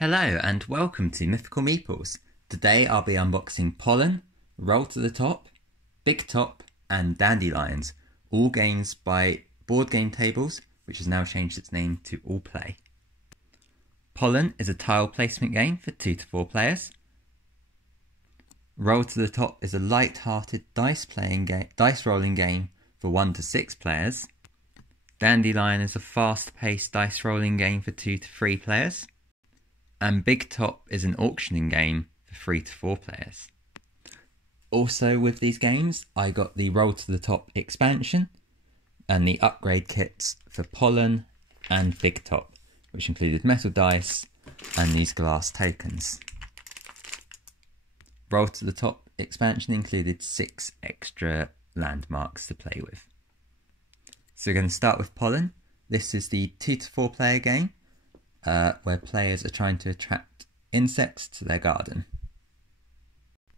Hello and welcome to Mythical Meeples. Today I'll be unboxing Pollen, Roll to the Top, Big Top and Dandelions, all games by Board Game Tables, which has now changed its name to All Play. Pollen is a tile placement game for 2 to 4 players. Roll to the Top is a light-hearted dice rolling game for 1 to 6 players. Dandelion is a fast-paced dice rolling game for 2 to 3 players. And Big Top is an auctioning game for 3 to 4 players. Also with these games, I got the Roll to the Top expansion and the upgrade kits for Pollen and Big Top, which included metal dice and these glass tokens. Roll to the Top expansion included 6 extra landmarks to play with. So we're going to start with Pollen. This is the 2 to 4 player game, where players are trying to attract insects to their garden.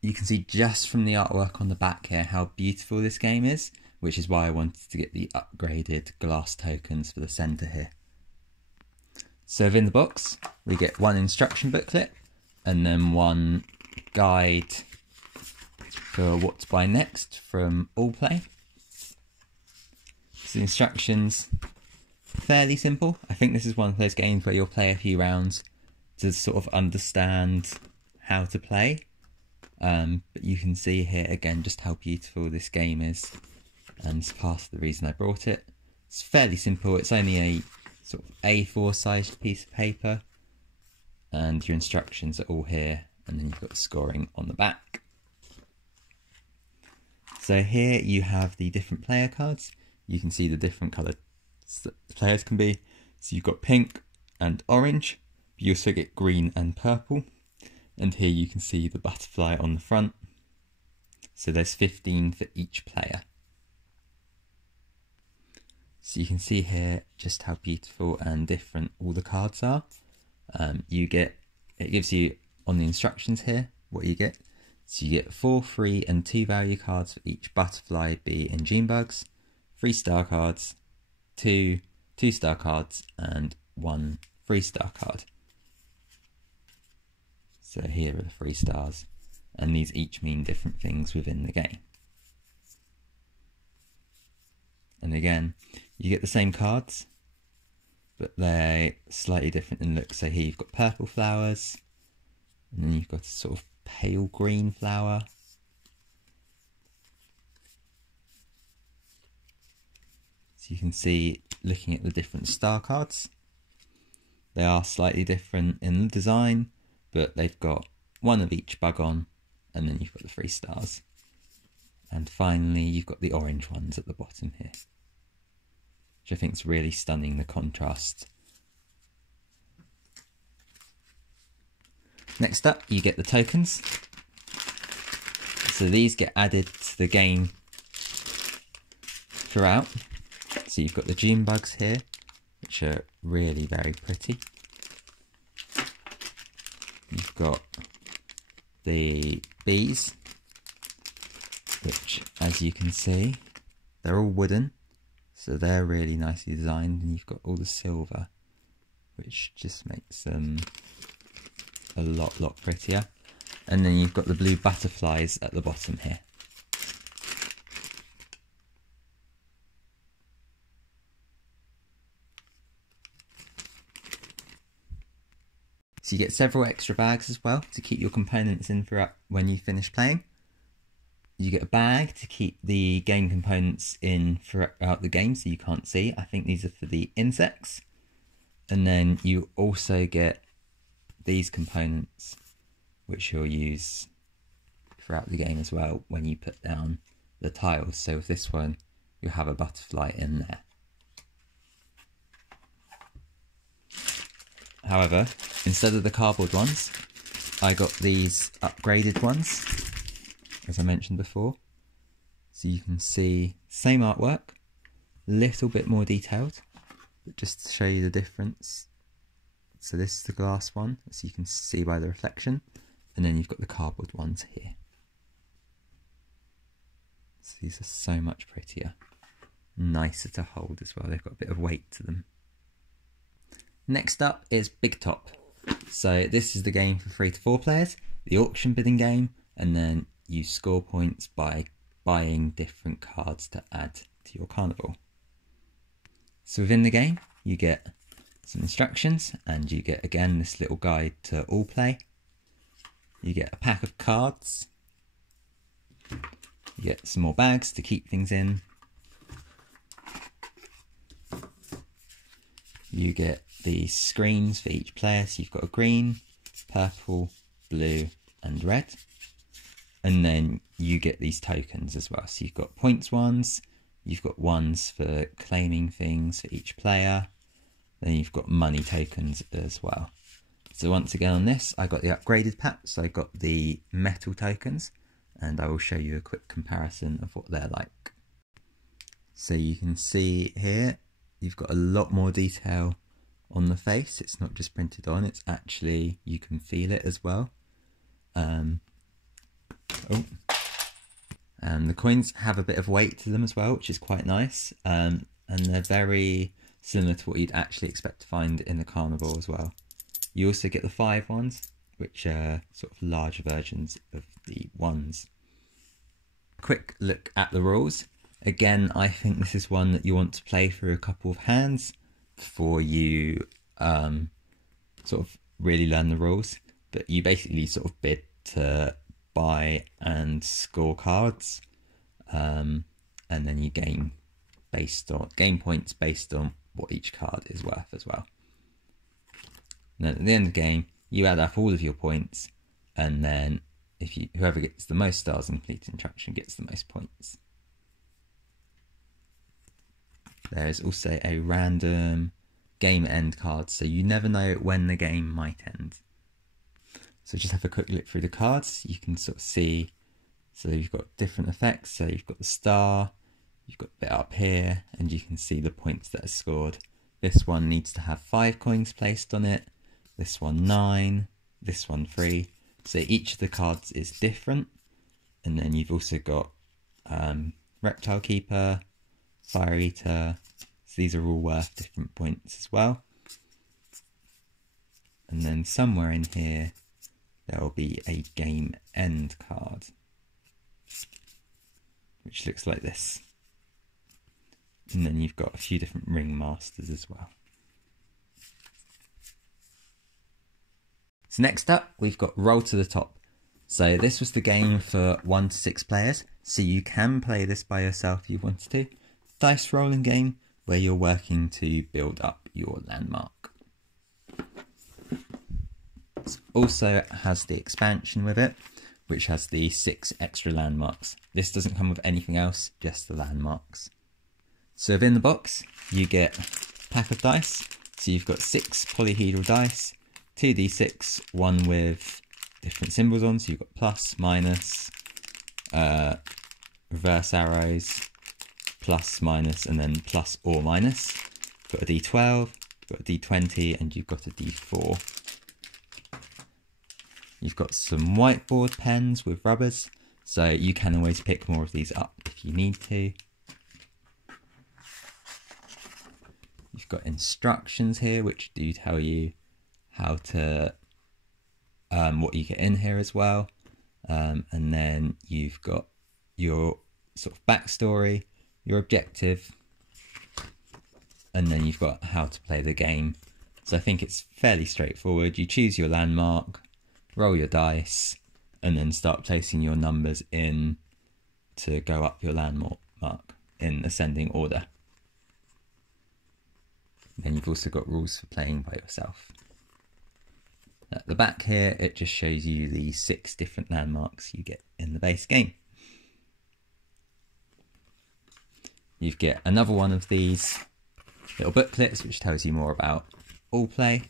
You can see just from the artwork on the back here how beautiful this game is, which is why I wanted to get the upgraded glass tokens for the centre here. So within the box we get one instruction booklet and then one guide for what to buy next from All Play. So the instructions, fairly simple. I think this is one of those games where you'll play a few rounds to sort of understand how to play. But you can see here again just how beautiful this game is, and it's part of the reason I brought it. It's fairly simple. It's only a sort of A4 sized piece of paper, and your instructions are all here, and then you've got the scoring on the back. So here you have the different player cards. You can see the different coloured the players can be. So you've got pink and orange, but you also get green and purple, and here you can see the butterfly on the front. So there's 15 for each player. So you can see here just how beautiful and different all the cards are. It gives you on the instructions here what you get. So you get 4 free and 2 value cards for each butterfly, bee and June bugs, 3 star cards, 2 2-star cards and 1 3-star card. So here are the 3 stars, and these each mean different things within the game. And again, you get the same cards, but they're slightly different in look. So here you've got purple flowers, and then you've got a sort of pale green flower. So you can see, looking at the different star cards, they are slightly different in the design, but they've got 1 of each bug on, and then you've got the 3 stars. And finally you've got the orange ones at the bottom here, which I think is really stunning, the contrast. Next up you get the tokens. So these get added to the game throughout. So you've got the June bugs here, which are really very pretty. You've got the bees, which, as you can see, they're all wooden, so they're really nicely designed. And you've got all the silver, which just makes them a lot prettier. And then you've got the blue butterflies at the bottom here. So you get several extra bags as well to keep your components in throughout when you finish playing. You get a bag to keep the game components in throughout the game so you can't see. I think these are for the insects. And then you also get these components, which you'll use throughout the game as well when you put down the tiles. So with this one, you'll have a butterfly in there. However, instead of the cardboard ones, I got these upgraded ones, as I mentioned before. So you can see same artwork, a little bit more detailed, but just to show you the difference. So this is the glass one, as you can see by the reflection, and then you've got the cardboard ones here. So these are so much prettier, nicer to hold as well. They've got a bit of weight to them. Next up is Big Top. So this is the game for 3 to 4 players, the auction bidding game, and then you score points by buying different cards to add to your carnival. So within the game, you get some instructions, and you get again this little guide to all play. You get a pack of cards. You get some more bags to keep things in. You get the screens for each player, so you've got a green, purple, blue and red. And then you get these tokens as well. So you've got points ones, you've got ones for claiming things for each player, then you've got money tokens as well. So once again on this, I got the upgraded pack, so I got the metal tokens, and I will show you a quick comparison of what they're like. So you can see here, you've got a lot more detail on the face. It's not just printed on, it's actually, you can feel it as well. The coins have a bit of weight to them as well, which is quite nice. And they're very similar to what you'd actually expect to find in the carnival as well. You also get the 5 ones, which are sort of larger versions of the ones. Quick look at the rules. Again, I think this is one that you want to play through a couple of hands before you sort of really learn the rules. But you basically sort of bid to buy and score cards, and then you gain points based on what each card is worth as well. And then at the end of the game, you add up all of your points, and then whoever gets the most stars in complete interaction gets the most points. There's also a random game end card, so you never know when the game might end. So just have a quick look through the cards. You can sort of see, so you've got different effects. So you've got the star, you've got a bit up here, and you can see the points that are scored. This one needs to have 5 coins placed on it. This one 9, this one 3. So each of the cards is different. And then you've also got Reptile Keeper, Fire Eater. So these are all worth different points as well. And then somewhere in here, there will be a game end card, which looks like this. And then you've got a few different ringmasters as well. So next up, we've got Roll to the Top. So this was the game for 1 to 6 players, so you can play this by yourself if you wanted to. Dice rolling game where you're working to build up your landmark. It also has the expansion with it, which has the 6 extra landmarks. This doesn't come with anything else, just the landmarks. So within the box, you get a pack of dice. So you've got 6 polyhedral dice, 2d6, one with different symbols on. So you've got plus, minus, reverse arrows, plus, minus, and then plus or minus. You've got a d12, you've got a d20, and you've got a d4. You've got some whiteboard pens with rubbers, so you can always pick more of these up if you need to. You've got instructions here which do tell you how to, what you get in here as well. And then you've got your sort of backstory, your objective, and then you've got how to play the game. So I think it's fairly straightforward. You choose your landmark, roll your dice, and then start placing your numbers in to go up your landmark in ascending order. Then you've also got rules for playing by yourself. At the back here, it just shows you the 6 different landmarks you get in the base game. You get another one of these little booklets which tells you more about all play.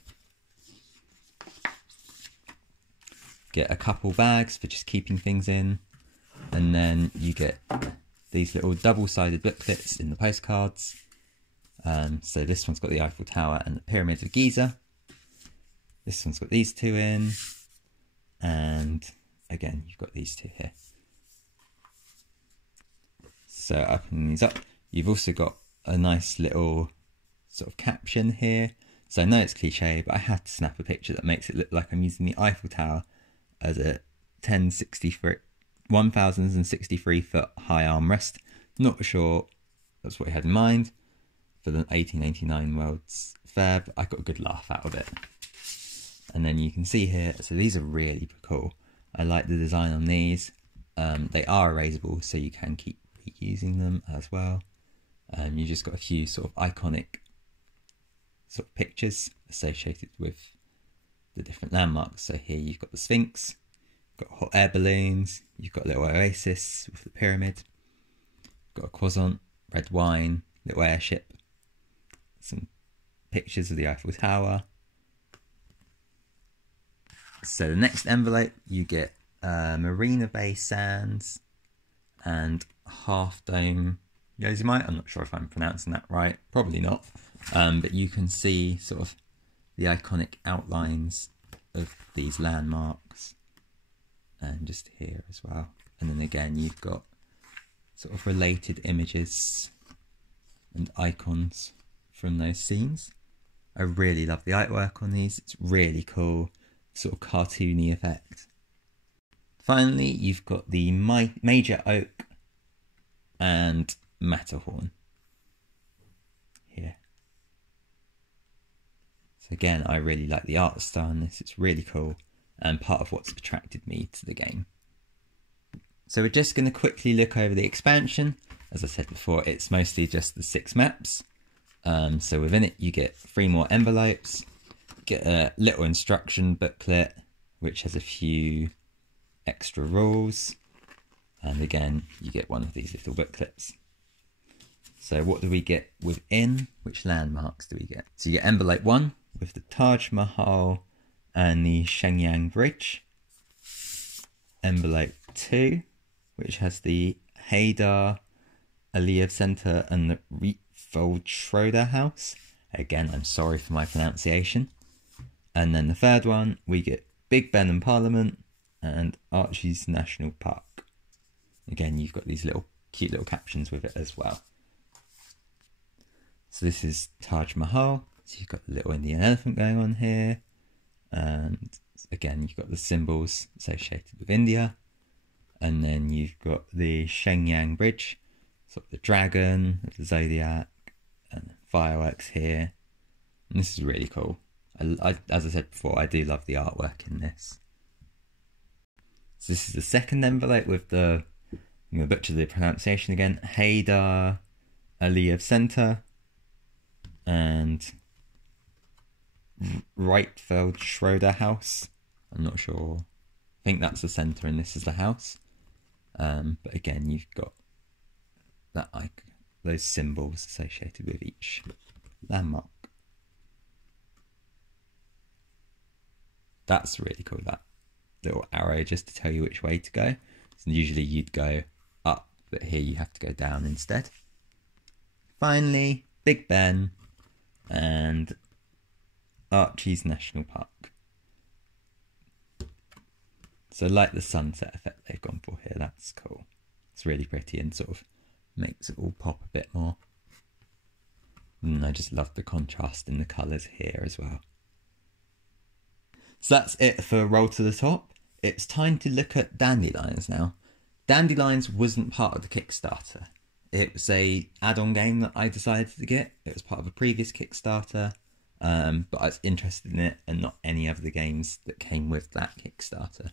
Get a couple bags for just keeping things in, and then you get these little double-sided booklets in the postcards. So this one's got the Eiffel Tower and the Pyramids of Giza. This one's got these 2 in, and again you've got these 2 here. So opening these up, you've also got a nice little sort of caption here So I know it's cliche, but I had to snap a picture that makes it look like I'm using the Eiffel Tower as a 1,063 foot high armrest. Not sure that's what he had in mind for the 1889 World's Fair, but I got a good laugh out of it. And then you can see here, so these are really cool. I like the design on these. They are erasable, so you can keep reusing them as well. You just got a few sort of iconic sort of pictures associated with the different landmarks. So here you've got the Sphinx, you've got hot air balloons, you've got a little oasis with the pyramid, got a croissant, red wine, little airship, some pictures of the Eiffel Tower. So the next envelope you get Marina Bay Sands and Half Dome Yosemite. I'm not sure if I'm pronouncing that right, probably not. But you can see sort of the iconic outlines of these landmarks, and just here as well. And then again you've got sort of related images and icons from those scenes. I really love the artwork on these, it's really cool, sort of cartoony effect. Finally, you've got the Major Oak and Matterhorn here. So again, I really like the art style on this, it's really cool and part of what's attracted me to the game. So we're just going to quickly look over the expansion. As I said before, it's mostly just the 6 maps. So within it you get 3 more envelopes, get a little instruction booklet which has a few extra rules, and again you get one of these little booklets. So what do we get within? Which landmarks do we get? So you get envelope 1 with the Taj Mahal and the Shenyang Bridge. Envelope 2, which has the Haydar Aliyev Centre and the Rietveldt Schroeder House. Again, I'm sorry for my pronunciation. And then the third one, we get Big Ben and Parliament and Archie's National Park. Again, you've got these little cute little captions with it as well. So this is Taj Mahal. So you've got the little Indian elephant going on here. And again, you've got the symbols associated with India. And then you've got the Shenyang Bridge, sort of the dragon, the zodiac, and fireworks here. And this is really cool. As I said before, I do love the artwork in this. So this is the second envelope with the, I'm going to butcher the pronunciation again, Haydar Aliyev Centre and Rietveldt Schroeder House. I'm not sure. I think that's the centre and this is the house. But again, you've got that those symbols associated with each landmark. That's really cool, that little arrow just to tell you which way to go. So usually you'd go up, but here you have to go down instead. Finally, Big Ben and Archie's National Park. So like the sunset effect they've gone for here, that's cool. It's really pretty and sort of makes it all pop a bit more. And I just love the contrast in the colours here as well. So that's it for Roll to the Top. It's time to look at Dandelions now. Dandelions wasn't part of the Kickstarter. It was a add-on game that I decided to get. It was part of a previous Kickstarter, but I was interested in it and not any of the games that came with that Kickstarter.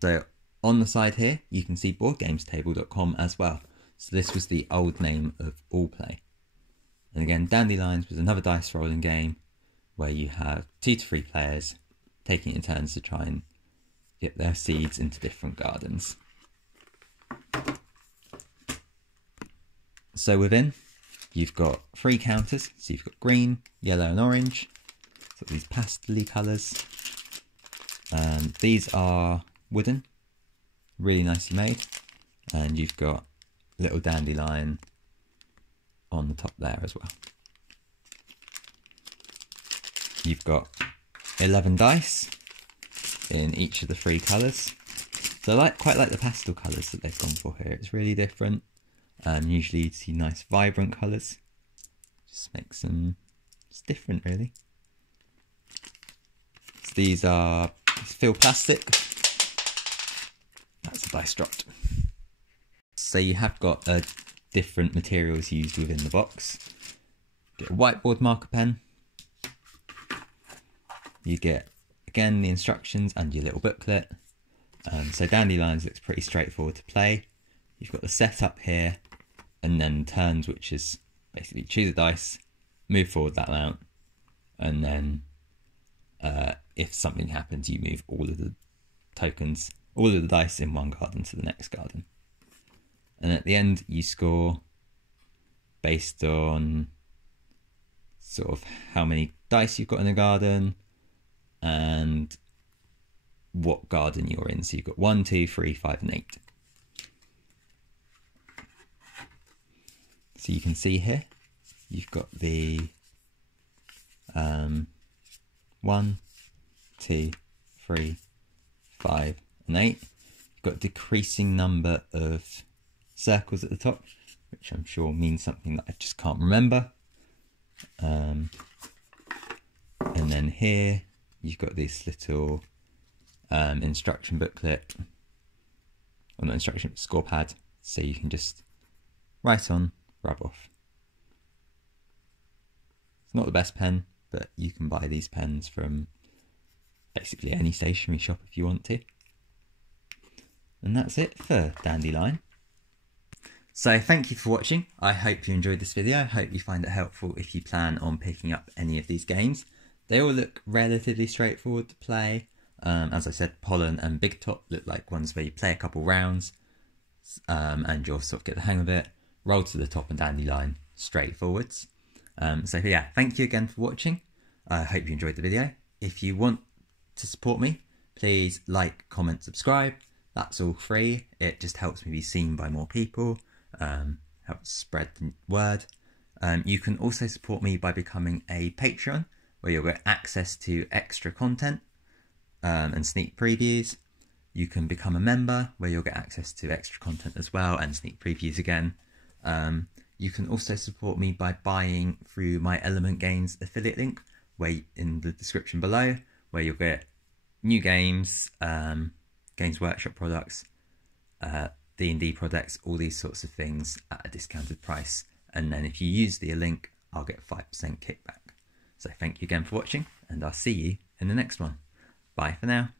So on the side here, you can see BoardGamesTable.com as well. So this was the old name of Allplay. And again, Dandelions was another dice rolling game where you have 2 to 3 players taking it in turns to try and get their seeds into different gardens. So within, you've got 3 counters. So you've got green, yellow and orange. So these pastel colours. These are wooden, really nicely made. And you've got a little dandelion on the top there as well. You've got 11 dice in each of the 3 colours. So I quite like the pastel colours that they've gone for here. It's really different. Usually you see nice vibrant colours. Just makes them It's different, really. So these are filled plastic. That's a dice dropped. So you have got different materials used within the box. You get a whiteboard marker pen. You get, again, the instructions and your little booklet. So Dandelions looks pretty straightforward to play. You've got the setup here, and then turns, which is basically choose a dice, move forward that amount, and then if something happens, you move all of the tokens, all of the dice in one garden to the next garden. And at the end, you score based on sort of how many dice you've got in a garden and what garden you're in. So you've got 1, 2, 3, 5, and 8. So you can see here, you've got the 1, 2, 3, 5, and 8. You've got a decreasing number of circles at the top, which I'm sure means something that I just can't remember. And then here, you've got this little instruction booklet, or not instruction, score pad, so you can just write on, rub off. It's not the best pen, but you can buy these pens from basically any stationery shop if you want to. And that's it for Dandelion. So thank you for watching. I hope you enjoyed this video. I hope you find it helpful if you plan on picking up any of these games. They all look relatively straightforward to play. As I said, Pollen and Big Top look like ones where you play a couple rounds and you'll sort of get the hang of it. Roll to the top and Dandelion, straightforwards. So yeah, thank you again for watching. I hope you enjoyed the video. If you want to support me, please like, comment, subscribe. That's all free. It just helps me be seen by more people, helps spread the word. You can also support me by becoming a Patreon, where you'll get access to extra content and sneak previews. You can become a member, where you'll get access to extra content as well and sneak previews again. You can also support me by buying through my Element Games affiliate link, where in the description below, where you'll get new games, Games Workshop products, D&D products, all these sorts of things at a discounted price. And then if you use the link, I'll get 5% kickback. So thank you again for watching, and I'll see you in the next one. Bye for now.